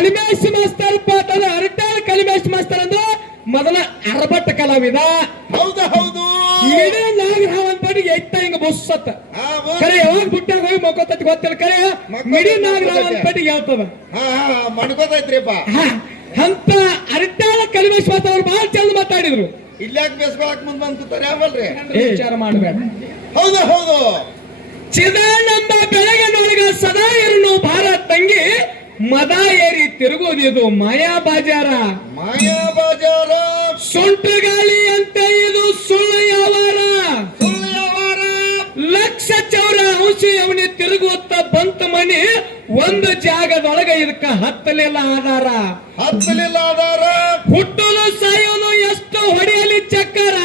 Kalimesh master ಪಾಠದ Aratal Kalimesh master ಅಂದ್ರೆ ಮೊದಲ ಅರಬಟ್ಟ ಕಲಾವಿದ. ಹೌದು ಹೌದು. ಇಡೀ ನಾಗರಾವ್ ಅಂತಾಡಿ ಎತ್ತ ಹಿಂಗ ಬುಸ್ಸತ್ತ ಕರೆ ಯಾವಾಗ ಬುಟ್ಟಾಗ ಹೋಗಿ ಮಕ್ಕೋತೈತಿ ಗೊತ್ತಿಲ್ಲ. ಕರೆ ಮಿಡಿ ನಾಗರಾವ್ ಅಂತಾಡಿ ಹೇಳ್ತದ. ಮಣ್ಕೋತೈತ್ರಿಪ್ಪ. ಅಂತ ಅರಟಾಳ ಕಲಿಮೇಶ್ ಮಾಸ್ತರ್ ಅವ್ರು ಬಹಳ ಚಂದ ಮಾತಾಡಿದ್ರು. ಇಲ್ಲಾಕ್ ಬೇಸ್ಕೊಳಕ್ ಮುಂದ್ ಬಂದ್ರಿ ಆಮಲ್ರಿ ವಿಚಾರ ಮಾಡ್ಬೇಡ. ಹೌದು ಹೌದು. ಚಿದಾನಂದ ಬೆಳಗಿನೊಳಗ ಸದಾ ಇರುನು ಭಾರತ್ ತಂಗಿ ಮದ ಏರಿ ತಿರುಗೋದಿದು ಮಾಯಾ ಬಾಜಾರ. ಮಾಯಾ ಬಾಜಾರ ಸೊಂಟು ಗಾಳಿ ಅಂತ ಇದು ಸುಳ್ಳು ಯಾವಾರ. ಸುಳ್ಳು ಯಾವಾರ. ಲಕ್ಷ ಚೌರ ಔಷಿ ಅವನಿ ತಿರುಗುತ್ತ ಬಂತ ಮನಿ ಒಂದು ಜಾಗದೊಳಗ ಇದಕ್ಕ ಹತ್ತಲಿಲ್ಲ ಆಧಾರ. ಹತ್ತಲಿಲ್ಲ ಆಧಾರ. ಹುಟ್ಟಲು ಸಾಯೋನು ಎಷ್ಟು ಹೊಡೆಯಲಿ ಚಕ್ಕರ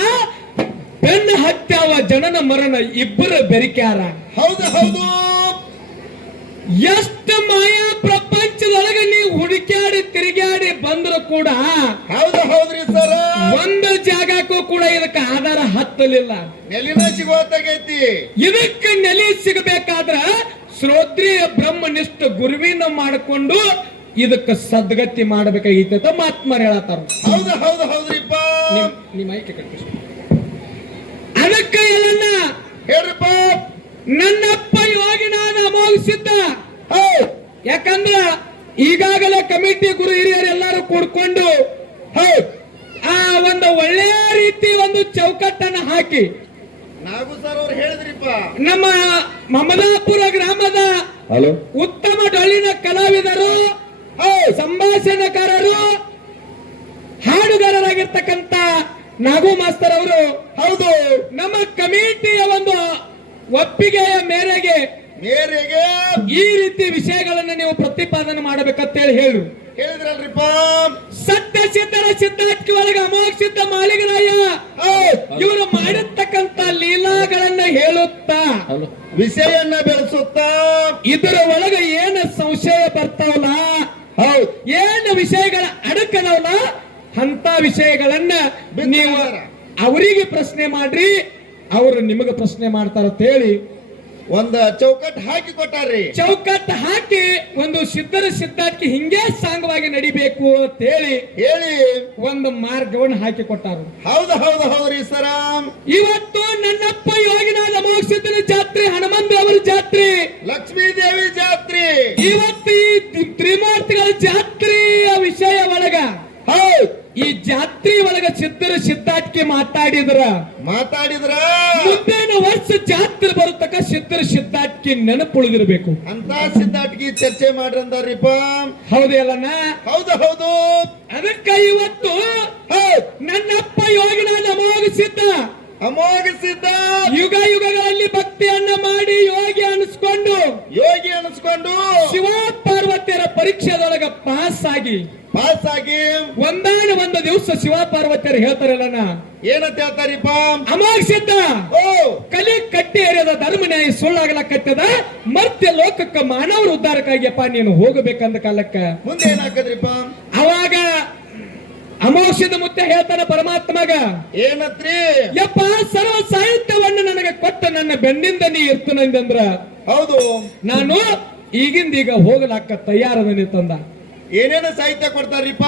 ಬೆನ್ನ ಹತ್ಯಾವ ಜನನ ಮರಣ ಇಬ್ಬರು ಬೆರಿಕ್ಯಾರ. ಹೌದು ಹೌದು. ಎಷ್ಟು ಮಾಯಾ ಪ್ರಪಂಚದೊಳಗೆ ನೀವು ಹುಡುಕ್ಯಾಡಿ ತಿರುಗಾಡಿ ಬಂದ್ರು ಕೂಡ ಹೌದು ಹೌದ್ರಿ ಸರ್ ಒಂದು ಜಾಗಕ್ಕೂ ಕೂಡ ಇದಕ್ಕೆ ಆಧಾರ ಹತ್ತಲಿಲ್ಲ. ನೆಲಿನ ಸಿಗೋತಾಗೈತಿ. ಇದಕ್ಕೆ ನೆಲೆ ಸಿಗಬೇಕಾದ್ರ ಶ್ರೋತ್ರಿಯ ಬ್ರಹ್ಮನಿಷ್ಠ ಗುರುವಿನ ಮಾಡಿಕೊಂಡು ಇದಕ್ಕೆ ಸದ್ಗತಿ ಮಾಡಬೇಕಾಗಿತ್ತು ಅಂತ ಮಾತ್ಮರು ಹೇಳತ್ತಾರ. ಹೌದು ಹೌದು ಹೌದ್ರಿಪ್ಪ. ನಿಮ್ಮ ಐಕ್ಯ ಕಟ್ಟಿಸ್ ಅದಕ್ಕೆ ಎಲ್ಲ ಹೇಳ್ರಿಪ್ಪ. ನನ್ನಪ್ಪ ಯೋಗಿನಾದ ಅಮೋಘಸಿದ್ದ. ಯಾಕಂದ್ರ ಈಗಾಗಲೇ ಕಮಿಟಿ ಗುರು ಹಿರಿಯರು ಎಲ್ಲರೂ ಕೂಡ್ಕೊಂಡು ಆ ಒಂದು ಒಳ್ಳೆಯ ರೀತಿ ಒಂದು ಚೌಕಟ್ಟನ್ನು ಹಾಕಿ ನಾಗು ಸರ್ ಅವ್ರು ಹೇಳಿದ್ರಿಪ್ಪ. ನಮ್ಮ ಮಮದಾಪುರ ಗ್ರಾಮದ ಉತ್ತಮ ಡೊಳ್ಳಿನ ಕಲಾವಿದರು, ಸಂಭಾಷಣೆಕಾರರು, ಹಾಡುಗಾರರಾಗಿರ್ತಕ್ಕಂಥ ನಾಗು ಮಾಸ್ತರ್ ಅವರು ಹೌದು ನಮ್ಮ ಕಮಿಟಿಯ ಒಂದು ಒಪ್ಪಿಗೆಯ ಮೇರೆಗೆ ಈ ರೀತಿ ವಿಷಯಗಳನ್ನ ನೀವು ಪ್ರತಿಪಾದನೆ ಮಾಡಬೇಕಂತ ಹೇಳಿ ಹೇಳಿದ್ರಲ್ರಿಪ್ಪ. ಸತ್ಯ ಸಿದ್ಧರ ಸಿದ್ಧಾರ್ಥಿ ಒಳಗೆ ಅಮೋಘ ಸಿದ್ಧ ಮಾಲಿಗರಾಯ ಇವರು ಮಾಡಿರ್ತಕ್ಕಂಥ ಲೀಲಾಗಳನ್ನ ಹೇಳುತ್ತಾ ವಿಷಯನ್ನ ಬೆಳೆಸುತ್ತಾ ಇದರ ಒಳಗೆ ಏನು ಸಂಶಯ ಬರ್ತಾವಲ್ಲ, ಏನು ವಿಷಯಗಳ ಅಡಕನವಲ್ಲ ಅಂತ ವಿಷಯಗಳನ್ನ ನೀವು ಅವರಿಗೆ ಪ್ರಶ್ನೆ ಮಾಡ್ರಿ, ಅವರು ನಿಮಗೆ ಪ್ರಶ್ನೆ ಮಾಡ್ತಾರಂತ ಹೇಳಿ ಒಂದು ಚೌಕಟ್ಟು ಹಾಕಿ ಕೊಟ್ಟಾರ್ರಿ. ಚೌಕಟ್ಟು ಹಾಕಿ ಒಂದು ಸಿದ್ಧರ ಸಿದ್ಧಾರ್ಥಿ ಹಿಂಗೆ ಸಾಂಗವಾಗಿ ನಡಿಬೇಕು ಅಂತ ಹೇಳಿ ಒಂದು ಮಾರ್ಗವನ್ನು ಹಾಕಿ ಕೊಟ್ಟಾರ. ಹೌದು ಹೌದು ಹೌದ್ರಿ ಸರ. ಇವತ್ತು ನನ್ನಪ್ಪ ಯೋಗಿನಾಥ ಅಮೋಘ ಸಿದ್ಧನ ಜಾತ್ರೆ, ಹನುಮಂತ ಅವರ ಜಾತ್ರೆ, ಲಕ್ಷ್ಮೀ ದೇವಿ ಜಾತ್ರೆ, ಇವತ್ತು ಈ ತ್ರಿಮೂರ್ತಿಗಳ ಜಾತ್ರೆಯ ವಿಷಯ ಒಳಗ ಈ ಜಾತ್ರೆ ಒಳಗ ಸಿದ್ಧರ ಸಿದ್ಧಾರ್ಥಿ ಮಾತಾಡಿದ್ರ ಮುಂದಿನ ವರ್ಷ ಜಾತ್ರೆ ಬರುತ್ತಕ ಸಿದ್ಧರ ಸಿದ್ಧಾರ್ಥಿ ನೆನಪುಳಿದಿರ್ಬೇಕು ಅಂತ ಸಿದ್ಧಾರ್ಥಿ ಚರ್ಚೆ ಮಾಡ್ರಂದಾರಿಪ್ಪ. ಹೌದು ಅಲ್ಲಣ್ಣ? ಹೌದು ಹೌದು. ಅದಕ್ಕೆ ಇವತ್ತು ನನ್ನಪ್ಪ ಯೋಗಿನಾಥ ಅಮೋಘ ಸಿದ್ಧ ಯುಗ ಯುಗಗಳಲ್ಲಿ ಭಕ್ತಿಯನ್ನ ಮಾಡಿ ಯೋಗಿ ಅನಿಸ್ಕೊಂಡು ಶಿವ ಪಾರ್ವತಿಯರ ಪರೀಕ್ಷೆದೊಳಗ ಪಾಸ್ ಆಗಿ ಒಂದಾನ ಒಂದು ದಿವಸ ಶಿವ ಪಾರ್ವತಿಯರು ಹೇಳ್ತಾರಲ್ಲ, ಏನಂತ ಹೇಳ್ತಾರಿಪ್ಪ? ಅಮೋಘ ಸಿದ್ಧ ಕಲಿ ಕಟ್ಟಿ ಎರೆದ ಧರ್ಮ ನ್ಯಾಯ ಸುಳ್ಳಾಗಲ ಕಟ್ಟದ ಮರ್ತ್ಯ ಲೋಕಕ್ಕ ಮಾನವರ ಉದ್ಧಾರಕ್ಕಾಗಿಯಪ್ಪ ನೀನು ಹೋಗಬೇಕಂದ ಕಾಲಕ್ಕ ಮುಂದೆ ಏನಾಕದ್ರಿಪ್ಪ? ಅವಾಗ ಅಮೋಘ ಸಿದ್ಧ ಮುತ್ತೆ ಹೇಳ್ತಾನ ಪರಮಾತ್ಮಗ, ಏನತ್ರಿ? ಯಪ್ಪ ಸರ್ವ ಸಾಹಿತ್ಯವನ್ನು ನನಗೆ ಕೊಟ್ಟ ನನ್ನ ಬೆನ್ನಿಂದ ನೀ ಇರ್ತನಂದ್ರ ಹೌದು ನಾನು ಈಗಿಂದೀಗ ಹೋಗಲಾಕ ತಯಾರದನಿ ತಂದ. ಏನೇನು ಸಾಹಿತ್ಯ ಕೊಡ್ತಾರಿಪ್ಪ?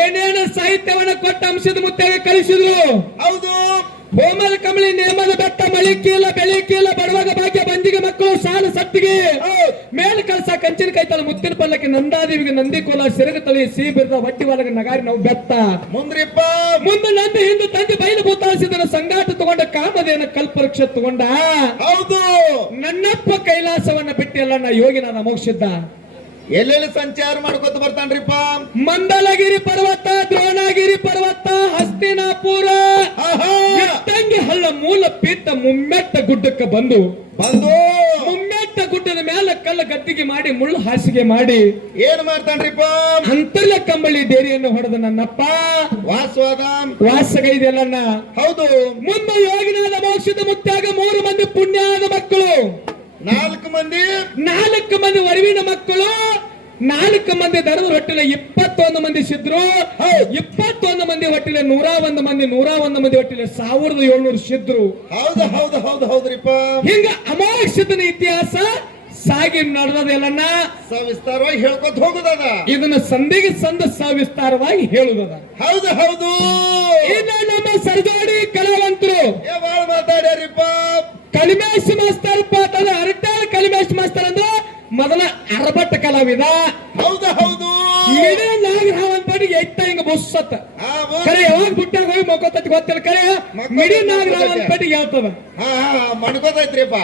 ಏನೇನು ಸಾಹಿತ್ಯವನ್ನ ಕೊಟ್ಟ ಅಂಶದ ಮುತ್ತಾಗ ಕಳಿಸಿದ್ರು. ಹೌದು. ಹೋಮದ ಕಮಲಿ ನೇಮದ ಬೆಟ್ಟ ಮಳಿಕೀಲ ಬೆಳಿಕೀಲ ಬಡವಾಗ ಭಾಗ್ಯ ಬಂದಿಗೆ ಮಕ್ಕಳು ಸಾಲು ಸತ್ತಿಗೆ ಮೇಲ್ ಕಳಸ ಕಂಚಿನ ಕೈತಲ ಮುತ್ತಿನ ಪಲ್ಲಕ್ಕೆ ನಂದಾದೇವಿಗೆ ನಂದಿ ಕೋಲ ಸಿರಗ ತಳಿ ಸಿಹಿ ಬಿರ್ದ ಹೊಟ್ಟಿ ಒಳಗ ನಗಾರಿ ನಾವು ಬೆತ್ತ ಮುಂದ್ರಿಪ್ಪ ಮುಂದೆ ನಂದು ಹಿಂದೆ ತಂದೆ ಬೈಲು ಭೂತಾಳಿಸಿದನ ಸಂಗಾಟ ತಗೊಂಡ ಕಾಮದೇನ ಕಲ್ಪವೃಕ್ಷ ತಗೊಂಡ. ಹೌದು. ನನ್ನಪ್ಪ ಕೈಲಾಸವನ್ನ ಬಿಟ್ಟಿಲ್ಲ ನಾ ಯೋಗಿನಾಥ ಅಮೋಘ ಸಿದ್ಧ ಎಲ್ಲೆಲ್ಲಿ ಸಂಚಾರ ಮಾಡ್ಕೊತ ಬರ್ತಾನ್ರಿಪ್ಪ? ಮಂದಲಗಿರಿ ಪರ್ವತ, ದ್ರೋಣಗಿರಿ ಪರ್ವತ, ಹಸ್ತಿನಾಪುರ, ಎತ್ತಂಗಿ ಹಳ್ಳ ಮೂಲ ಪೀಠ ಮುಮ್ಮೆಟ್ಟ ಗುಡ್ಡಕ್ಕೆ ಬಂದು ಮುಮ್ಮೆಟ್ಟ ಗುಡ್ಡದ ಮೇಲೆ ಕಲ್ಲ ಗದ್ದಿಗೆ ಮಾಡಿ ಮುಳ್ಳು ಹಾಸಿಗೆ ಮಾಡಿ ಏನ್ ಮಾಡ್ತಾನ್ರಿಪ್ಪ? ಅಂತರ್ಲ ಕಂಬಳಿ ಡೇರಿಯನ್ನು ಹೊಡೆದ ನನ್ನಪ್ಪ ವಾಸಗೈದೆಲ್ಲ. ಹೌದು. ಮುಂದೆ ಯೋಗಿನಾಥ ಅಮೋಘ ಸಿದ್ಧ ಮುತ್ಯಾಗ 3 ಮಂದಿ ಪುಣ್ಯಾದ ಮಕ್ಕಳು, 4 ಮಂದಿ ವರವಿನ ಮಕ್ಕಳು, 4 ಮಂದಿ ಧರ್ಮ ಹೊಟ್ಟಿಲ 21 ಮಂದಿ ಸಿದ್ರು, 21 ಮಂದಿ ಹೊಟ್ಟಿಲೆ 101 ಮಂದಿ, 101 ಮಂದಿ ಹೊಟ್ಟಿಲೆ 1700 ಸಿದ್ರು. ಹೌದು ಹೌದು ಹೌದು ಹೌದ್ರಿಪ್ಪ. ಹಿಂಗ ಅಮೋಘ ಸಿದ್ಧನ ಇತಿಹಾಸ ಸಾಗಿ ನಡೆದದೆಲ್ಲನ್ನ ಸವಿಸ್ತಾರವಾಗಿ ಹೇಳ್ಕೊತ ಹೋಗುದದ. ಇದನ್ನ ಸಂಧಿಗೆ ಸಂದ ಸವಿಸ್ತಾರವಾಗಿ ಹೇಳುದದ. ಹೌದು ಹೌದು. ಇನ್ನು ನಮ್ಮ ಸರ್ಜೋಡಿ ಕಲಾವಂತರು ಬಾಳ ಮಾತಾಡ್ಯಾರಿಪ್ಪ. ಕಲಿಮೇಶ್ ಮಾಸ್ತರ್ ಪಾತದ ಅರಟಾಳ ಕಲಿಮೇಶ್ ಮಾಸ್ತರ್ ಅಂದ್ರೆ ಮೊದಲ ಅರಬಟ್ಟ ಕಲಾವಿದ. ಹೌದು ಹೌದು. ಇಡೀ ನಾಗರಾವ್ ಅಂದ್ಬಿಟ್ಟು ಎತ್ತ ಹಿಂಗ ಬುಸ್ಸತ್ತ ಹಾ, ಕರೆ ಯಾವಾಗ ಬಿಟ್ಟಾಗ ಹೋಗಿ ಮಕ್ಕೋತೈತಿ ಗೊತ್ತಿಲ್ಲ. ಕರೆ ಮಿಡಿ ನಾಗರಾವ್ ಅಂದ್ಬಿಟ್ಟು ಹೇಳ್ತದ. ಹಾ ಮಣ್ಕೋತೈತ್ರಿಪ್ಪ.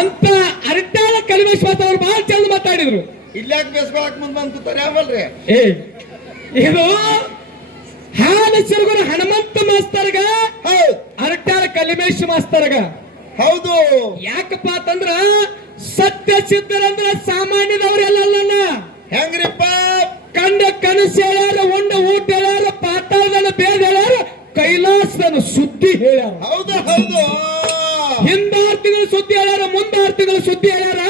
ಅಂತ ಅರಟಾಳ ಕಲಿಮೇಶ್ ಮಾಸ್ತರ್ ಅವ್ರು ಬಹಳ ಚಂದ ಮಾತಾಡಿದ್ರು. ಇಲ್ಲಾಕ್ ಬೇಸ್ಕೊಳಕ್ ಮುಂದ್ ಬಂದ್ತಾರೆ ಆಮಲ್ರಿ. ಏ ಇದು ಹಾಲ ಸಿರುಗುರ ಹನುಮಂತ ಮಾಸ್ತರ್ಗ ಹೌದು ಅರಟಾಳ ಕಲಿಮೇಶ್ ಮಾಸ್ತರ್ಗ. ಹೌದು. ಯಾಕಪ್ಪ ಅಂತಂದ್ರ ಸತ್ಯ ಸಿದ್ಧರಂದ್ರ ಸಾಮಾನ್ಯದವ್ರೆಲ್ಲ ಹೆಂಗ್ರಿಪ್ಪ? ಕಂಡ ಕನಸು ಹೇಳ್ಯಾರ, ಉಂಡ ಊಟ ಹೇಳ್ಯಾರ, ಪಾತಾಳದನ್ನ ಬೇದ ಹೇಳ್ಯಾರ, ಕೈಲಾಸದನ್ನ ಸುದ್ದಿ ಹೇಳ್ಯಾರ. ಹೌದು ಹೌದು. ಹಿಂದಾರು ತಿಂಗಳು ಸುದ್ದಿ ಹೇಳ್ಯಾರ, ಮುಂದಾರು ತಿಂಗಳು ಸುದ್ದಿ ಹೇಳ್ಯಾರ.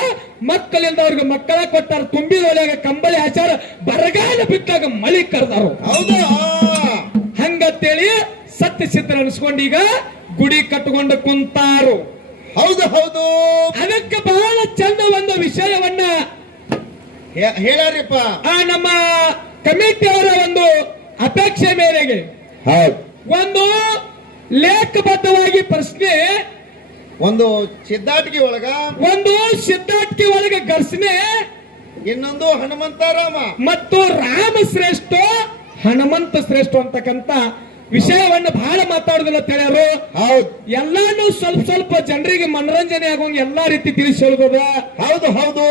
ಮಕ್ಕಳಿಂದ ಅವ್ರಿಗೆ ಮಕ್ಕಳ ಕೊಟ್ಟಾರ, ತುಂಬಿದ ಒಲೆಯಾಗ ಕಂಬಳಿ ಹಾಚಾರ, ಬರಗಾಲ ಬಿದ್ದಾಗ ಮಳಿ ಕರೆದಾರು. ಹೌದು. ಹಂಗತ್ತೇಳಿ ಸತ್ಯ ಸಿದ್ಧರ ಅನಿಸ್ಕೊಂಡು ಈಗ ಗುಡಿ ಕಟ್ಟಿಕೊಂಡು ಕುಂತಾರು. ಹೌದು ಹೌದು. ಅದಕ್ಕೆ ಬಹಳ ಚಂದ ಒಂದು ವಿಷಯವನ್ನ ಹೇಳ್ಯಾರಿಪ್ಪ. ನಮ್ಮ ಕಮಿಟಿ ಅವರ ಒಂದು ಅಪೇಕ್ಷೆ ಮೇರೆಗೆ ಒಂದು ಲೇಖಬದ್ಧವಾಗಿ ಪ್ರಶ್ನೆ, ಒಂದು ಸಿದ್ಧಾಟಿಗೆ ಒಳಗ, ಒಂದು ಸಿದ್ಧಾಟಿಕೆ ಒಳಗೆ ಘರ್ಷಣೆ, ಇನ್ನೊಂದು ಹನುಮಂತಾರಾಮ ಮತ್ತು ರಾಮ ಶ್ರೇಷ್ಠ ಹನುಮಂತ ಶ್ರೇಷ್ಠ ಅಂತಕ್ಕಂತ ವಿಷಯವನ್ನು ಬಹಳ ಮಾತಾಡುದಿಲ್ಲ ತಿಳಿಯರು. ಹೌದು. ಎಲ್ಲಾನು ಸ್ವಲ್ಪ ಸ್ವಲ್ಪ ಜನರಿಗೆ ಮನರಂಜನೆ ಆಗುವಂಗ ಎಲ್ಲಾ ರೀತಿ ತಿಳಿಸಿ ಹೇಳುದ. ಹೌದು ಹೌದು.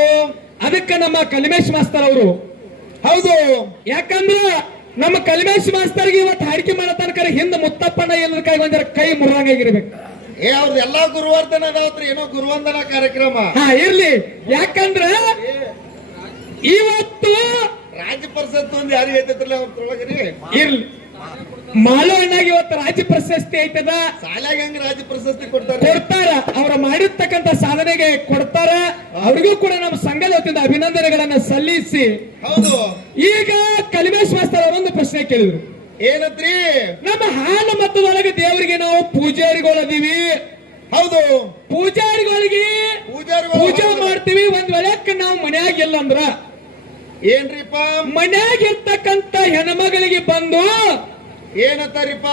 ಅದಕ್ಕೆ ನಮ್ಮ ಕಲಿಮೇಶ್ ಮಾಸ್ತರ್ ಅವರು ಹೌದು. ಯಾಕಂದ್ರ ನಮ್ಮ ಕಲಿಮೇಶ್ ಮಾಸ್ತರ್ಗೆ ಇವತ್ತು ಹಾಡಿಕೆ ಮಾಡೋ ತನಕ ಹಿಂದ ಮುತ್ತಪ್ಪನ ಎಲ್ಲದಕ್ಕಾಗಿ ಒಂದರ ಕೈ ಮುರಿದಂಗಾಗಿರ್ಬೇಕು. ಅವ್ರದ್ದು ಎಲ್ಲಾ ಗುರುವರ್ಧನ ಅದಾವತ್ರಿ, ಏನೋ ಗುರುವಂದನ ಕಾರ್ಯಕ್ರಮ. ಹಾ ಇರ್ಲಿ. ಯಾಕಂದ್ರ ಇವತ್ತು ರಾಜ್ಯ ಪರಿಷತ್ ಒಂದು ಯಾರಿಗೆ ಐತೈತ್ರಲ್ಲ ಅವ್ರೊಳಗ್ರಿ ಇರ್ಲಿ ಮಾಲವಣ್ಣಾಗಿ ಇವತ್ತು ರಾಜ್ಯ ಪ್ರಶಸ್ತಿ ಐತದ. ಶಾಲ್ಯಾಗ ಹೆಂಗ್ ರಾಜ್ಯ ಪ್ರಶಸ್ತಿ ಕೊಡ್ತಾರ? ಅವ್ರ ಮಾಡಿರ್ತಕ್ಕಂಥ ಸಾಧನೆಗೆ ಕೊಡ್ತಾರ. ಅವ್ರಿಗೂ ಕೂಡ ನಮ್ಮ ಸಂಘದ ವತಿಯಿಂದ ಅಭಿನಂದನೆಗಳನ್ನ ಸಲ್ಲಿಸಿ. ಹೌದು. ಈಗ ಕಲಿಮೇಶ್ ಮಾಸ್ತರ್ ಅವರೊಂದು ಪ್ರಶ್ನೆ ಕೇಳಿದ್ರು. ಏನತ್ರಿ? ನಮ್ಮ ಹಾಲ ಮತದೊಳಗೆ ದೇವರಿಗೆ ನಾವು ಪೂಜಾರಿಗಳದೀವಿ. ಹೌದು. ಪೂಜಾರಿಗಳಿಗೆ ಪೂಜೆ ಮಾಡ್ತೀವಿ. ಒಂದ್ ವೇಳೆಕ್ಕೆ ನಾವು ಮನ್ಯಾಗ ಇಲ್ಲ ಅಂದ್ರ ಏನ್ರಿಪ್ಪ? ಮನ್ಯಾಗ ಇರ್ತಕ್ಕಂತ ಹೆಣ್ಮಗಳಿಗೆ ಬಂದು ಏನಂತಾರಿಪ್ಪ?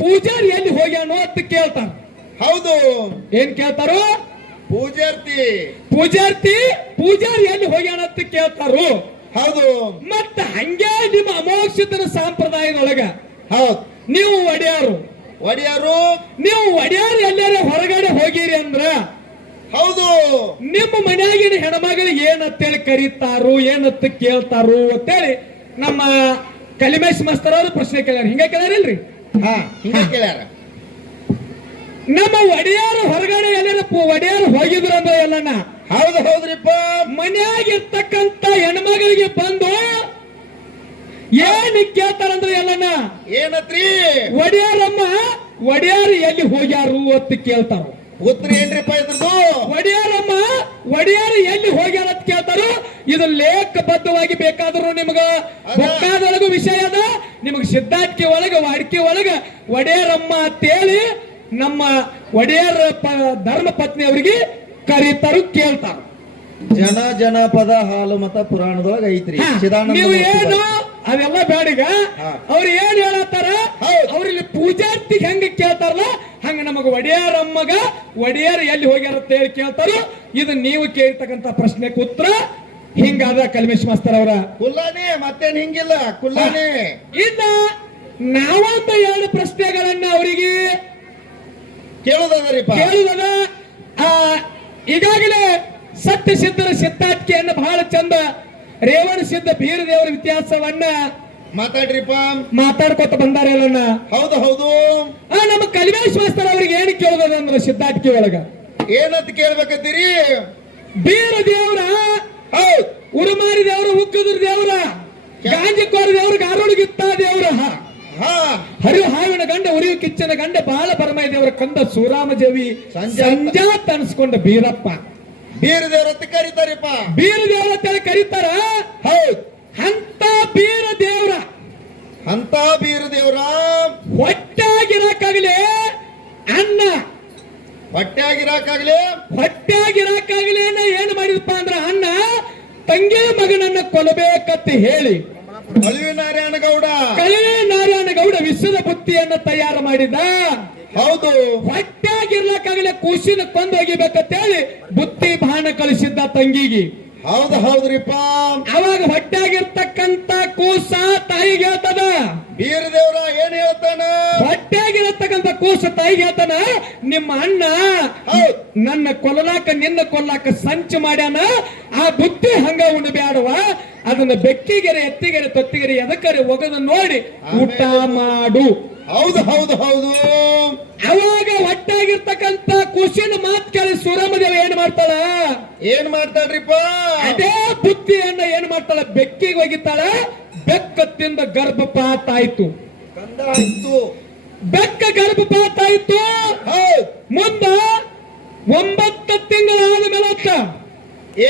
ಪೂಜಾರಿ ಎಲ್ಲಿ ಹೋಗ್ಯಾನೋ ಅಂತ ಕೇಳ್ತಾರ. ಹೌದು. ಏನ್ ಕೇಳ್ತಾರೋ? ಪೂಜಾರಿ ಎಲ್ಲಿ ಹೋಗ್ಯಾನ ಅಂತ ಕೇಳ್ತಾರು. ಹೌದು. ಮತ್ತ ಹಂಗೆ ನಿಮ್ಮ ಅಮೋಕ್ಷಿತನ ಸಂಪ್ರದಾಯದೊಳಗ ಹೌದು ನೀವು ಒಡೆಯಾರು ಎಲ್ಲಾರ ಹೊರಗಡೆ ಹೋಗಿರಿ ಅಂದ್ರ ಹೌದು ನಿಮ್ಮ ಮನ್ಯಾಗಿನ ಹೆಣ್ಮಗಳಿಗೆ ಏನಂತೇಳಿ ಕರೀತಾರು, ಏನಂತ ಕೇಳ್ತಾರು ಅಂತೇಳಿ ನಮ್ಮ ಕಲಿಮೇಶ್ ಮಾಸ್ತರ್ ಅವರು ಪ್ರಶ್ನೆ ಕೇಳ್ಯಾರ. ಹಿಂಗ ಕೇಳ್ಯಾರಿಲ್ರಿ? ಕೇಳ್ಯಾರ. ನಮ್ಮ ಒಡೆಯಾರು ಹೊರಗಡೆ ಎಲ್ಲಾರ ಒಡೆಯಾರು ಹೋಗಿದ್ರು ಅಂದ್ರೆ ಎಲ್ಲನ ಹೌದು ಹೌದ್ರಿಪ್ಪ. ಮನ್ಯಾಗಿರ್ತಕ್ಕಂತ ಹೆಣ್ಮಗಳಿಗೆ ಬಂದು ಏನ್ ಕೇಳ್ತಾರಂದ್ರೆ ಎಲ್ಲನ ಏನತ್ರಿ? ಒಡೆಯಾರು ಎಲ್ಲಿ ಹೋಗ್ಯಾರು ಅಂತ ಕೇಳ್ತಾರ. ಉತ್ತರ ಏನ್ರಿಪ್ಪ ಇದ್ರದ್ದು? ಒಡೆಯಾರು ಎಲ್ಲಿ ಹೋಗ್ಯಾರ ಅಂತ ಕೇಳ್ತಾರು. ಇದು ಲೇಖಬದ್ಧವಾಗಿ ಬೇಕಾದ್ರು ನಿಮ್ಗ ಬೊಕ್ಕಾದೊಳಗು ವಿಷಯ ಅದ. ನಿಮಗ ಸಿದ್ಧಾಟಿಕೆ ಒಳಗ ವಾಡಿಕೆ ಒಳಗ ಒಡೆಯರಮ್ಮ ಅಂತೇಳಿ ನಮ್ಮ ಒಡೆಯರ ಧರ್ಮ ಪತ್ನಿ ಅವರಿಗೆ ಕರೀತಾರು, ಕೇಳ್ತಾರ. ಜನಪದ ಹಾಲು ಮತ ಪುರಾಣದೊಳಗ ಐತ್ರಿ. ನೀವು ಏನು ಅದೆಲ್ಲ ಬೇಡೀಗ. ಅವ್ರು ಏನ್ ಹೇಳತ್ತಾರ, ಅವ್ರಲ್ಲಿ ಪೂಜಾರ್ತಿ ಹೆಂಗ ಕೇಳ್ತಾರಲ್ಲ ಹಂಗ ನಮಗ ಒಡೆಯರ್ ಎಲ್ಲಿ ಹೋಗ್ಯಾರ ಅಂತ ಹೇಳಿ ಕೇಳ್ತಾರ. ಇದು ನೀವು ಕೇಳ್ತಕ್ಕಂತ ಪ್ರಶ್ನೆಗೆ ಉತ್ತರ ಹಿಂಗಾದ ಕಲಿಮೇಶ್ ಮಾಸ್ತರ್ ಅವರ ಕುಲ್ಲಾನೆ. ಮತ್ತೇನ್ ಹಿಂಗಿಲ್ಲ, ಕುಲ್ಲಾನೆ. ಇನ್ನ ನಾವೊಂದು ಎರಡು ಪ್ರಶ್ನೆಗಳನ್ನ ಅವರಿಗೆ ಕೇಳುದದ. ಈಗಾಗಲೇ ಸತ್ಯ ಸಿದ್ಧರ ಸಿದ್ಧಾಟಿಕೆಯನ್ನು ಬಹಳ ಚಂದ ರೇವಣ ಸಿದ್ಧ ಬೀರದೇವರ ಇತಿಹಾಸವನ್ನ ಮಾತಾಡ್ಕೊತ ಬಂದಾರ ಎಲ್ಲನ್ನ. ಹೌದು ಹೌದು. ನಮ್ಮ ಕಲಿಮೇಶ್ ಮಾಸ್ತರ್ ಅವ್ರಿಗೆ ಏನು ಕೇಳುದಂದ್ರ ಸಿದ್ಧಾಟಿಕೆ ಒಳಗ ಏನಂತ ಕೇಳ್ಬೇಕಂತೀರಿ? ಬೀರ ದೇವ್ರ, ಉರುಮಾರಿ ದೇವ್ರ, ಉಕ್ಕದ್ರ ದೇವ್ರ, ಗಾಂಜಿಕೋರ ದೇವ್ರ, ಗಾರೋಡಿಗಿತ್ತ ದೇವ್ರ, ಹರಿವು ಹಾವಿನ ಗಂಡ, ಉರಿಯು ಕಿಚ್ಚನ ಗಂಡ, ಬಾಳ ಪರಮಯ ದೇವರ ಕಂದ ಸೂರಾಮಜವಿ ಸಂಜಾತ್ ಅನ್ಸ್ಕೊಂಡ ಬೀರಪ್ಪ. ಬೀರ ದೇವ್ರ ಅಂತ ಕರೀತಾರಪ್ಪ. ಬೀರ ದೇವ್ರ ಅಂತ ಕರೀತಾರ. ಹೌದು. ಅಂತ ಬೀರ ದೇವ್ರ ಹೊಟ್ಟಾಗಿರಾಕಾಗ್ಲಿ ಅನ್ನ, ಹೊಟ್ಟಾಗಿರಾಕಾಗ್ಲಿ ಕೊಲ್ಲಬೇಕಂತ ಹೇಳಿ ಅಳಿವಿ ನಾರಾಯಣ ಗೌಡ ಕಳವೆ ನಾರಾಯಣಗೌಡ ವಿಷದ ಬುತ್ತಿಯನ್ನ ತಯಾರು ಮಾಡಿದ. ಹೌದು ಹೊಟ್ಟೆಗಿರ್ಲಕ್ಕಾಗಲೇ ಕೂಸಿನ ಕೊಂದು ಒಗಿಬೇಕಂತ ಹೇಳಿ ಬುತ್ತಿ ಬಾಣ ಕಳಿಸಿದ್ದ ತಂಗಿಗೆ. ಹೌದು ಹೌದ್ರಿಪ್ಪ. ಅವಾಗ ಹೊಟ್ಟೆಗಿರ್ತಕ್ಕಂತ ಕೂಸ ತಾಯಿಗೆ ಹೇಳ್ತದ, ಬೀರದೇವ್ರ ಏನ್ ಹೇಳ್ತಾನ? ಹೊಟ್ಟೆಗಿರತಕ್ಕಂತ ಕೂಸ ತಾಯಿಗೆ ಹೇಳ್ತಾನ, ನಿಮ್ಮ ಅಣ್ಣ ಹೌದ್ ನನ್ನ ಕೊಲ್ಲಲಾಕ ನಿನ್ನ ಕೊಲ್ಲಾಕ ಸಂಚು ಮಾಡ್ಯಾನ, ಆ ಬುತ್ತಿ ಹಂಗ ಉಣಬ್ಯಾಡವ, ಅದನ್ನ ಬೆಕ್ಕಿಗೆರೆ ಎತ್ತಿಗೆರೆ ತೊತ್ತಿಗೆರೆ ಎದಕರೆ ಒಗದ ನೋಡಿ ಊಟ ಮಾಡು. ಹೌದು ಹೌದು ಹೌದು. ಅವಾಗ ಹೊಟ್ಟಾಗಿರ್ತಕ್ಕಂತ ಖುಷಿನ ಮಾತು ಕೇಳಿ ಸುರಮದೇವಿ ಏನ್ ಮಾಡ್ತಾಳ? ಏನ್ ಮಾಡ್ತಾಳ್ರಿಪ್ಪ? ಅದೇ ಬುತ್ತಿಯನ್ನ ಏನ್ ಮಾಡ್ತಾಳ? ಬೆಕ್ಕಿಗೆ ಒಗಿತಾಳ. ಬೆಕ್ಕ ತಿಂದ ಗರ್ಭಪಾತ ಆಯ್ತು. ಕಂದ ಆಯ್ತು. ಬೆಕ್ಕ ಗರ್ಭಪಾತ ಆಯ್ತು. ಹೌದ್ ಮುಂದ 9 ತಿಂಗಳಾದ ಮೇಲೆ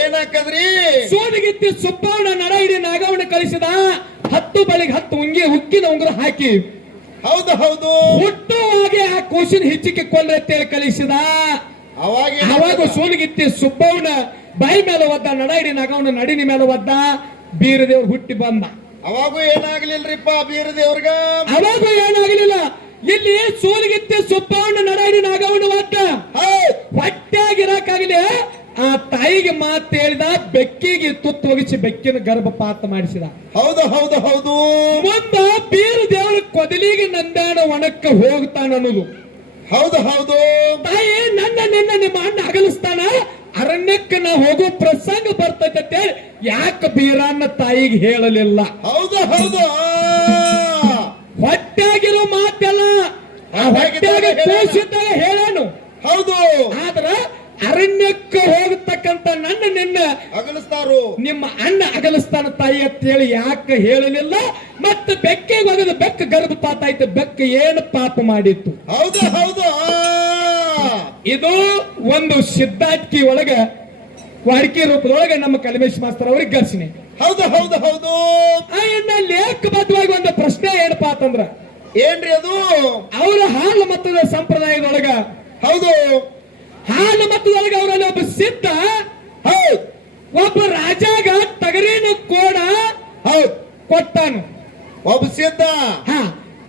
ಏನಾಕದ್ರಿ? ಸೋದಗಿತ್ತಿ ಸುಬ್ಬಣ್ಣ ನಡ ಹಿಡಿ ನಾಗವನ್ನ ಕಳಿಸಿದ. 10 ಬಳಿಗೆ 10 ಉಕ್ಕಿನ ಉಂಗುರ ಹಾಕಿ ಹೌದು ಹೌದು. ಹುಟ್ಟುವಾಗೆ ಆ ಕೂಸಿನ ಹೆಚ್ಚಿಗೆ ಕೊಲ್ಲತ್ತೇಳಿ ಕಳಿಸಿದ. ಅವಾಗ ಸೋಲಗಿತ್ತಿ ಸುಬ್ಬವ್ವನ ಬಾಯಿ ಮೇಲೆ ಒದ್ದ, ನಡ ಹಿಡಿ ನಾಗವನ ನಡಿನಿ ಮೇಲೆ ಒದ್ದ. ಬೀರದೇವ್ರು ಹುಟ್ಟಿ ಬಂದ. ಅವಾಗೂ ಏನಾಗ್ಲಿಲ್ರಿಪ್ಪ ಬೀರದೇವ್ರಿಗ? ಅವಾಗೂ ಏನಾಗಲಿಲ್ಲ. ಇಲ್ಲಿ ಸೋಲಗಿತ್ತಿ ಸುಬ್ಬವ್ವನ ನಡ ಹಿಡಿ ನಾಗವನ ಒದ್ದ. ಹೊಟ್ಟೆಯಾಗಿರಕ್ಕಾಗಲಿ ಆ ತಾಯಿಗೆ ಮಾತು ಹೇಳಿದ, ಬೆಕ್ಕಿಗೆ ತುತ್ತು ಒಗಿಸಿ ಬೆಕ್ಕಿನ ಗರ್ಭಪಾತ ಮಾಡಿಸಿದ. ಹೌದು ಹೌದು ಹೌದು. ಮುಂದ ಬೀರ ದೇವರ ಕೊದಲಿಗೆ ನಂದಾಣ ಒಣಕ್ಕ ಹೋಗ್ತಾನ ಅನ್ನೋದು. ಹೌದು ಹೌದು. ತಾಯಿ ನಿನ್ನ ನಿಮ್ಮ ಅಣ್ಣ ಅಗಲಿಸ್ತಾನ, ಅರಣ್ಯಕ್ಕೆ ನಾ ಹೋಗೋ ಪ್ರಸಂಗ ಬರ್ತೈತೆ ಅಂತ ಹೇಳಿ ಯಾಕೆ ಬೀರನ್ನ ತಾಯಿಗೆ ಹೇಳಲಿಲ್ಲ? ಹೌದು ಹೌದು. ಹೊಟ್ಟೆಗಿರೋ ಮಾತೆಲ್ಲ ಆ ಹೊಟ್ಟೆಗೆ ಕೋಸಿದ್ದಾಗ ಹೇಳಾನು. ಹೌದು. ಆದ್ರ ಅರಣ್ಯಕ್ಕೆ ಹೋಗತಕ್ಕಂತ ನಿನ್ನ ಅಗಲಿಸ್ತಾರು, ನಿಮ್ಮ ಅಣ್ಣ ಅಗಲಿಸ್ತಾನ ತಾಯಿ ಅಂತ ಹೇಳಿ ಯಾಕೆ ಹೇಳಲಿಲ್ಲ? ಮತ್ತೆ ಬೆಕ್ಕಿಗೆ ಹೋಗದ, ಬೆಕ್ಕ ಗರ್ಭಪಾತ ಆಯ್ತು. ಬೆಕ್ಕ ಏನು ಪಾಪ ಮಾಡಿತ್ತು? ಹೌದು ಹೌದು. ಇದು ಒಂದು ಸಿದ್ಧಾರ್ಥಿ ಒಳಗ ವಾಡಿಕೆ ರೂಪದೊಳಗ ನಮ್ಮ ಕಲ್ಮೇಶ್ ಮಾಸ್ತರ್ ಅವ್ರಿಗೆ ಘರ್ಷಣೆ. ಹೌದು ಹೌದು ಹೌದು. ಇನ್ನ ಲೇಖಬದ್ಧವಾಗಿ ಒಂದು ಪ್ರಶ್ನೆ ಏನಪ್ಪಾ ಅಂತಂದ್ರ, ಏನ್ರಿ ಅದು? ಅವರ ಹಾಲು ಮತದ ಸಂಪ್ರದಾಯದೊಳಗ, ಹೌದು ಹಾಲು ಮತದೊಳಗ ಅವರಲ್ಲಿ ಒಬ್ಬ ಸಿದ್ಧ, ಹೌದ್ ಒಬ್ಬ ರಾಜಾಗ ಟಗರಿನ ಕೋಡ ಹೌದ್ ಕೊಟ್ಟಾನು. ಒಬ್ಬ ಸಿದ್ಧ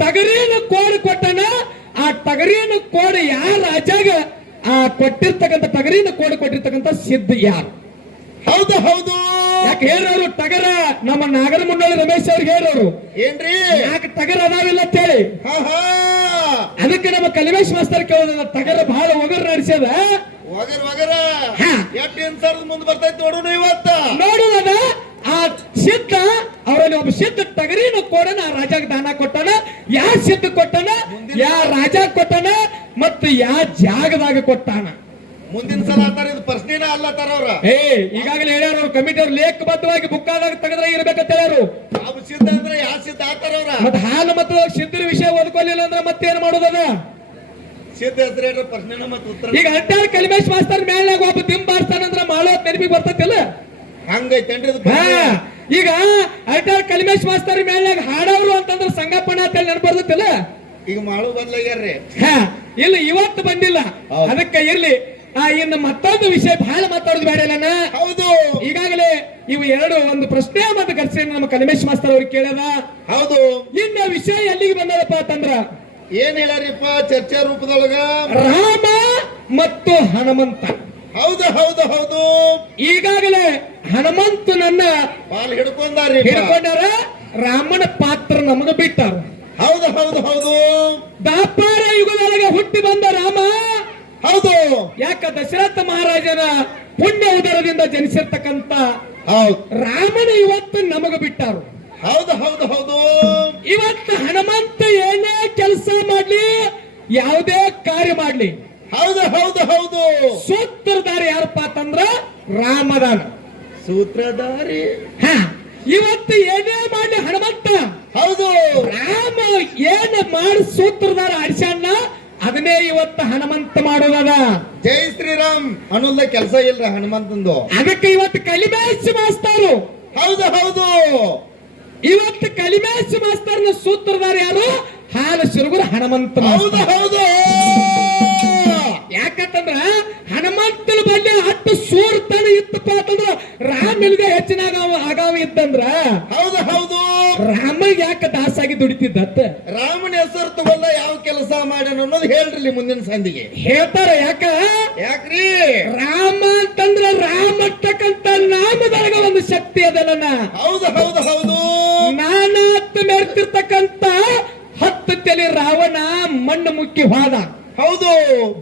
ಟಗರಿನ ಕೋಡ್ ಕೊಟ್ಟಾನ. ಆ ಟಗರಿನ ಕೋಡ್ ಯಾರ ರಾಜಾಗ ಆ ಕೊಟ್ಟಿರ್ತಕ್ಕಂಥ ಟಗರಿನ ಕೋಡ್ ಕೊಟ್ಟಿರ್ತಕ್ಕಂಥ ಸಿದ್ಧ ಯಾರು? ಹೌದು ಹೌದು. ಯಾಕೆ ಹೇಳೋರು? ಟಗರ ನಮ್ಮ ನಾಗರ ಮುನ್ನಳ್ಳಿ ರಮೇಶ್ ಅವ್ರಿಗೆ ಹೇಳೋರು, ಏನ್ರಿ ಯಾಕೆ ಟಗರ ಅದಾವಿಲ್ಲ ಅಂತ ಹೇಳಿ. ಅದಕ್ಕೆ ನಮ್ಮ ಕಲಿಮೇಶ್ ಮಾಸ್ತರ್ ಕೇಳೋದ, ಟಗರ ಬಹಳ ಒಗರ್ ನಡೆಸ್ಯದ. ಒಗರ್ ಒಗರ ಎಷ್ಟು ಇನ್ಸರ್ದ ಮುಂದೆ ಬರ್ತೈತಿ ನೋಡೋಣ ಇವತ್ತ. ನೋಡುದ ಆ ಸಿದ್ಧ ಅವರಲ್ಲಿ ಒಬ್ಬ ಸಿದ್ಧ ಟಗರಿನ ಕೋಡನ ಆ ರಾಜಾಗ ದಾನ ಕೊಟ್ಟಾನ. ಯಾ ಸಿದ್ಧ ಕೊಟ್ಟಾನ, ಯಾ ರಾಜ ಕೊಟ್ಟಾನ, ಮತ್ತು ಯಾ ಜಾಗದಾಗ ಕೊಟ್ಟಾನ? ಮುಂದಿನ ಸಲ ಆತಾರ. ಇದು ಪ್ರಶ್ನೆನ ಅಲ್ಲತ್ತಾರ ಅವ್ರ. ಈಗಾಗಲೇ ಹೇಳ್ಯಾರ ಅವ್ರ ಕಮಿಟಿ ಅವ್ರು, ಲೇಖಬದ್ಧವಾಗಿ ಬುಕ್ಕಾದಾಗ ತೆಗೆದ್ರೆ ಇರ್ಬೇಕಂತ ಹೇಳ್ಯಾರು. ಯಾವ ಸಿದ್ಧ ಅಂದ್ರೆ ಯಾವ ಸಿದ್ಧ ಆತಾರ ಅವ್ರ? ಮತ್ತೆ ಹಾಲು ಮತ್ತು ಸಿದ್ಧರ ವಿಷಯ ಓದ್ಕೊಲಿಲ್ಲ ಅಂದ್ರೆ ಮತ್ತೇನ್ ಮಾಡೋದದ? ಸಿದ್ಧ ಹೆಸರು ಪ್ರಶ್ನೆನ ಮತ್ತೆ ಉತ್ತರ. ಈಗ ಅಡ್ಡಾಡ್ ಕಲಿಮೇಶ್ ಮಾಸ್ತರ್ ಮೇಲ್ನಾಗ ಒಬ್ಬ ದಿಂಬ್ ಬಾರ್ತಾನಂದ್ರ ಮಾಡೋ ನೆನಪಿಗೆ ಬರ್ತೈತಿಲ್ಲ? ಹಂಗೈತೇನ್ರಿ ಇದು? ಈಗ ಅಡ್ಡಾಡ್ ಕಲಿಮೇಶ್ ಮಾಸ್ತರ್ ಮೇಲ್ನಾಗ ಹಾಡವ್ರು ಅಂತಂದ್ರ ಸಂಗಪ್ಪನ ಅಂತ ನೆನಪು ಬರ್ತೈತಿಲ್ಲ? ಈಗ ಮಾಡೋ ಬದ್ಲಾಗ್ಯಾರ್ರಿ. ಇಲ್ಲ, ಇವತ್ತು ಬಂದಿಲ್ಲ. ಅದಕ್ಕೆ ಇರ್ಲಿ. ಇನ್ನು ಮತ್ತೊಂದು ವಿಷಯ ಬಹಳ ಮಾತಾಡೋದು ಬೇಡ. ಹೌದು. ಈಗಾಗಲೇ ಇವು ಎರಡು ಒಂದು ಪ್ರಶ್ನೆ ಮತ್ತು ಘರ್ಷಣೆ ನಮ್ಮ ಕಲಿಮೇಶ್ ಮಾಸ್ತರ್ ಅವ್ರಿಗೆ ಕೇಳ್ಯದ. ಹೌದು. ಇನ್ನ ವಿಷಯ ಎಲ್ಲಿಗೆ ಬಂದದಪ್ಪ ಅಂತಂದ್ರ, ಏನ್ ಹೇಳ್ಯಾರಿಪ್ಪ ಚರ್ಚಾ ರೂಪದೊಳಗ? ರಾಮ ಮತ್ತು ಹನುಮಂತ. ಹೌದು ಹೌದು ಹೌದು. ಈಗಾಗಲೇ ಹನುಮಂತನನ್ನ ಪಾಲ್ ಹಿಡ್ಕೊಂಡಾರ. ರಾಮನ ಪಾತ್ರ ನಮಗ ಬಿಟ್ಟಾರ. ಹೌದು ಹೌದು ಹೌದು. ದಾಪಾರ ಯುಗದೊಳಗೆ ಹುಟ್ಟಿ ಬಂದ ರಾಮ. ಹೌದು. ಯಾಕ ದಶರಥ ಮಹಾರಾಜನ ಪುಣ್ಯ ಉದರದಿಂದ ಜನಿಸಿರ್ತಕ್ಕಂತ ರಾಮನ ಇವತ್ತು ನಮಗ ಬಿಟ್ಟಾರು. ಹೌದು ಹೌದು ಹೌದು. ಇವತ್ತು ಹನುಮಂತ ಏನೇ ಕೆಲಸ ಮಾಡ್ಲಿ, ಯಾವುದೇ ಕಾರ್ಯ ಮಾಡ್ಲಿ, ಹೌದು ಹೌದು ಹೌದು, ಸೂತ್ರಧಾರಿ ಯಾರಪ್ಪ ಅಂತಂದ್ರ ರಾಮದಾನ ಸೂತ್ರಧಾರಿ. ಇವತ್ತು ಏನೇ ಮಾಡ್ಲಿ ಹನುಮಂತ, ಹೌದು ರಾಮ ಏನ್ ಮಾಡಿ ಸೂತ್ರಧಾರ ಆಡಿಸಣ್ಣ, ಅದನ್ನೇ ಇವತ್ತು ಹನುಮಂತ ಮಾಡೋದದ. ಜೈ ಶ್ರೀರಾಮ್ ಅನ್ನೋದ ಕೆಲಸ ಇಲ್ರ ಹನುಮಂತಂದು. ಅದಕ್ಕೆ ಇವತ್ತು ಕಲಿಮೇಶ್ ಮಾಸ್ತರು. ಹೌದು ಹೌದು. ಇವತ್ತು ಕಲಿಮೇಶ್ ಮಾಸ್ತರ್ನ ಸೂತ್ರಧಾರ ಯಾರು? ಹಾಲ ಶಿರುಗುರ ಹನುಮಂತ. ಹೌದು ಹೌದು. ಯಾಕೆ ಯಾಕಂತಂದ್ರ ಹನುಮಂತನ ಬಲ್ಲಿ ಹತ್ತು ಸೂರ್ತನ ಇತ್ತಪ್ಪ ಅಂತಂದ್ರ ರಾಮನಿಗೆ ಹೆಚ್ಚಿನ ಆಗಾವ ಇತ್ತಂದ್ರ ಹೌದು ಹೌದು ರಾಮನಿಗೆ ಯಾಕೆ ದಾಸಾಗಿ ದುಡಿತಿದ್ದತ್ತ ರಾಮನ ಹೆಸರು ತಗೊಲ್ಲ ಯಾವ ಕೆಲಸ ಮಾಡ್ಯಾನ ಅನ್ನೋದು ಹೇಳ್ರಿ ಮುಂದಿನ ಸಂದಿಗೆ ಹೇಳ್ತಾರ ಯಾಕ್ರಿ ರಾಮ ಅಂತಂದ್ರ ರಾಮ ಅಂತಕ್ಕಂತ ನಾಮದೊಳಗ ಒಂದು ಶಕ್ತಿ ಅದಲ್ಲ ಹೌದು ಹೌದು ಹೌದು ನಾನತ್ ಮೆರ್ತಿರ್ತಕ್ಕಂತ ಹತ್ತು ತಲೆ ರಾವಣ ಮಣ್ಣು ಮುಕ್ಕಿ ಹೋದ ಹೌದು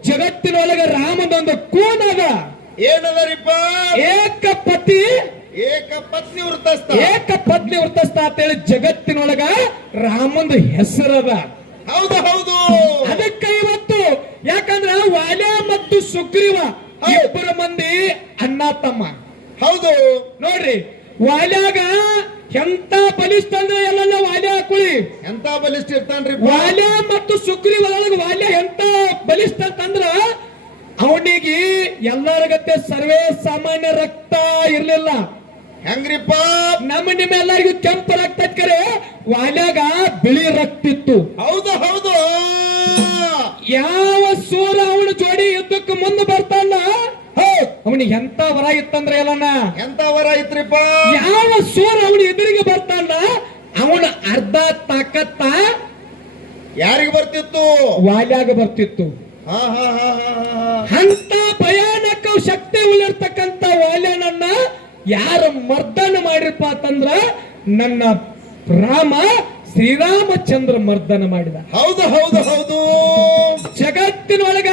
ಜಗತ್ತಿನೊಳಗ ರಾಮದೊಂದು ಕೂನದ ಏನದರಿಪ್ಪ ಏಕ ಪತಿ ಏಕ ಪತ್ನಿ ವೃತ್ತಸ್ಥ ಏಕ ಪತ್ನಿ ವೃತ್ತಸ್ಥ ಅಂತೇಳಿ ಜಗತ್ತಿನೊಳಗ ರಾಮಂದು ಹೆಸರದ ಹೌದು ಹೌದು ಅದಕ್ಕೆ ಇವತ್ತು ಯಾಕಂದ್ರ ವಾಲ್ಯ ಮತ್ತು ಸುಗ್ರೀವ ಇಬ್ಬರು ಮಂದಿ ಅಣ್ಣ ತಮ್ಮ ಹೌದು ನೋಡ್ರಿ ವಾಲ್ಯಾಗ ಎಂತ ಬಲಿಷ್ಠ ಅಂದ್ರೆ ಎಲ್ಲ ವಾಲ್ಯ ಹಾಕೊಳ್ಳಿ ಎಂತ ಬಲಿಷ್ಠ ಇರ್ತಾನ್ರಿ ವಾಲ್ಯ ಮತ್ತು ಸುಗ್ರೀವ ಒಳಗ ವಾಲ್ಯ ಎಂತ ಬಲಿಷ್ಠ ಅಂತಂದ್ರ ಅವನಿಗೆ ಎಲ್ಲರಿಗತ್ತೆ ಸರ್ವೇ ಸಾಮಾನ್ಯ ರಕ್ತ ಇರ್ಲಿಲ್ಲ ಹೆಂಗ್ರಿಪ್ಪ ನಿಮ್ಮ ಎಲ್ಲರಿಗೂ ಕೆಂಪು ರಕ್ತ ಕರೆ ವಾಲ್ಯಾಗ ಬಿಳಿ ರಕ್ತ ಇತ್ತು ಹೌದು ಹೌದು ಯಾವ ಸೂರ ಅವನ ಜೋಡಿ ಯುದ್ಧಕ್ಕೆ ಮುಂದೆ ಬರ್ತಾನ ಅವನಿಗೆ ಎಂತ ವರ ಇತ್ತಂದ್ರೆ ಎಲ್ಲನ ಎಂತ ವರ ಐತ್ರಿಪ್ಪ ಯಾವ ಸೂರ ಅವನ ಎದುರಿಗೆ ಬರ್ತಾನ ಅವನ ಅರ್ಧ ತಾಕತ್ತ ಯಾರಿಗೆ ಬರ್ತಿತ್ತು ವಾಲ್ಯಾಗ ಬರ್ತಿತ್ತು ಹಾ ಹಾ ಹಾ ಹಾ ಅಂತ ಭಯಾನಕ ಶಕ್ತಿ ಉಳಿರ್ತಕ್ಕಂತ ವಾಲ್ಯನನ್ನ ಯಾರು ಮರ್ದನ ಮಾಡಿರಪ್ಪ ಅಂತಂದ್ರ ನನ್ನ ರಾಮ ಶ್ರೀರಾಮಚಂದ್ರ ಮರ್ದನ ಮಾಡಿದ ಹೌದು ಹೌದು ಹೌದು ಜಗತ್ತಿನೊಳಗ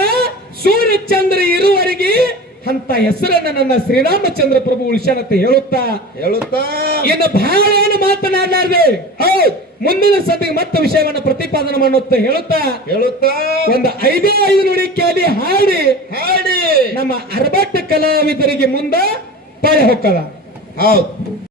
ಸೂರ್ಯಚಂದ್ರ ಇರುವವರೆಗೆ ಅಂತ ಹೆಸರನ್ನ ನನ್ನ ಶ್ರೀರಾಮಚಂದ್ರ ಪ್ರಭು ಉಳಿಸ್ಯಾನಂತ ಹೇಳುತ್ತಾ ಇನ್ನು ಬಹಳ ಏನು ಮಾತನಾಡಲಾರ್ದೆ ಮುಂದಿನ ಸತಿಗೆ ಮತ್ತೆ ವಿಷಯವನ್ನು ಪ್ರತಿಪಾದನೆ ಮಾಡುತ್ತ ಹೇಳುತ್ತಾ ಒಂದು 5 ನುಡಿಕೆಯಲ್ಲಿ ಹಾಡಿ ನಮ್ಮ ಅರಬಟ್ಟ ಕಲಾವಿದರಿಗೆ ಮುಂದೆ ಪಳೆ ಹೊಕ್ಕದ ಹೌದು